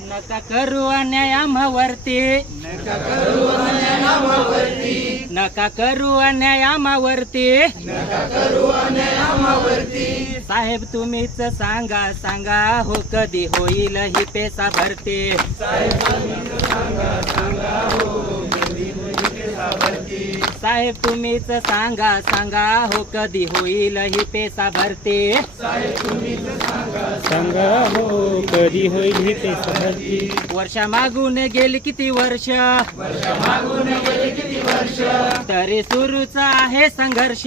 नका करू अन्याय आम्हावरती, नका करू अन्याय आम्हावरती, नका करू अन्याय आम्हावरती, नका करू अन्याय आम्हावरती. साहेब तुम्हीच सांगा सांगा हो कधी होईल ही पेसा भरती. साहेब तुम्हीच सांगा सांगा हो कधी होईल पेसा भरती. साहेब तुम्हीच सांगा सांगा हो कधी होईल ही पेसा भरती. साहेब तुम्हीच सांगा सांगा हो कधी होईल ही पेसा भरती. वर्षा मागून गेली किती वर्ष, वर्षा मागून गेली किती वर्ष, तरी सुरूच आहे संघर्ष.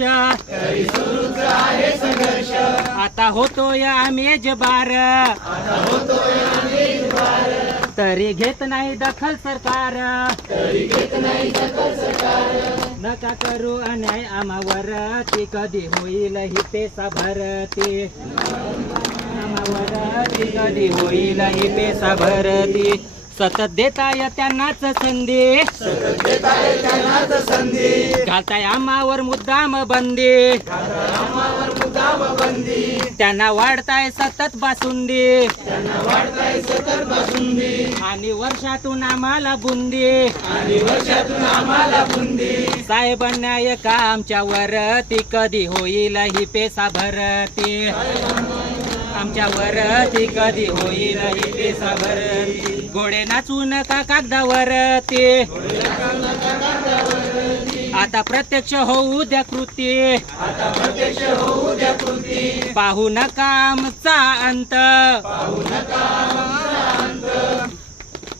तरी सुरूच आहे संघर्ष. आता होतोय आम्ही जबार, आता होतोय आम्ही द्वार, तरी घेत नाही दखल सरकार. तरी घेत नाही दखल सरकार. नका करू अन्याय आम्हावर, ती कधी होईल ही पेसा भरती. आम्हावर ती कधी होईल ही पेसा भरती. सतत देताय त्यांनाच संधी, सतत देताय त्यांनाच संधी, घालताय आम्हावर मुद्दाम बंदी. आम्हावर मुद्दाम बंदी, त्यांना वाढताय सतत बासुंदी, त्यांना वाढताय सतत बासुंदी, आणि वर्षातून आम्हाला बुंदी. आणि वर्षातून आम्हाला बुंदी. साहेब अन्याय का आमच्यावर, ती कधी होईल ही पेसा भरती. आमच्यावर ती कधी होईल ही पेसा भरती. घोडे नाचू नका कागदावरती, आता प्रत्यक्ष होऊ द्या कृती. आता प्रत्यक्ष होऊ द्या कृती. पाहू नका आमचा अंत, पाहू नका आमचा अंत.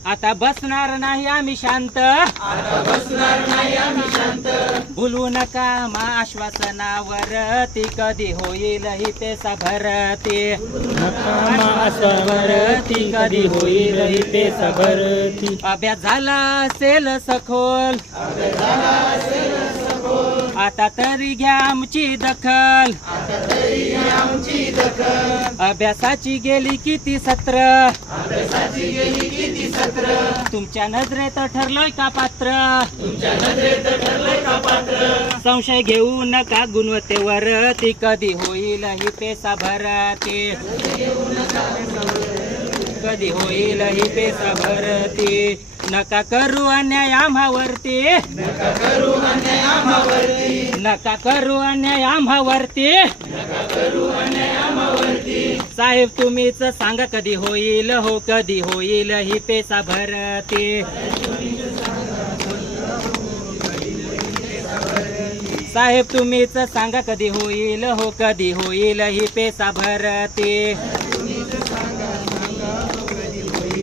आता बसणार नाही आम्ही शांत. आता बसणार नाही आम्ही शांत. भुलू नका मा आश्वासनावर, ती कधी होईल ही पेसा भरती. नका आश्वासनावर, ती कधी होईल ही पेसा भरती. अभ्यास झाला असेल सखोल, आता तरी घ्या आमची दखल. आता तरी घ्या आमची दखल. अभ्यासाची गेली किती सत्र, अभ्यासाची गेली किती सत्र, तुमच्या नजरेत ठरलोय का पात्र. तुमच्या नजरेत ठरलंय का पात्र. संशय घेऊ नका गुणवत्तेवर, ती कधी होईल ही पेसा भरती. कधी होईल ही पेसा भरती. नका करू अन्याय आम्हावरती, नका करू अन्याय आम्हावरती, नका करू अन्याय आम्हावरती. नका करू अन्याय आम्हावरती. साहेब तुम्हीच सांगा कधी होईल हो कधी होईल ही पेसा भरती. साहेब तुम्हीच सांगा कधी होईल हो कधी होईल ही पेसा भरती.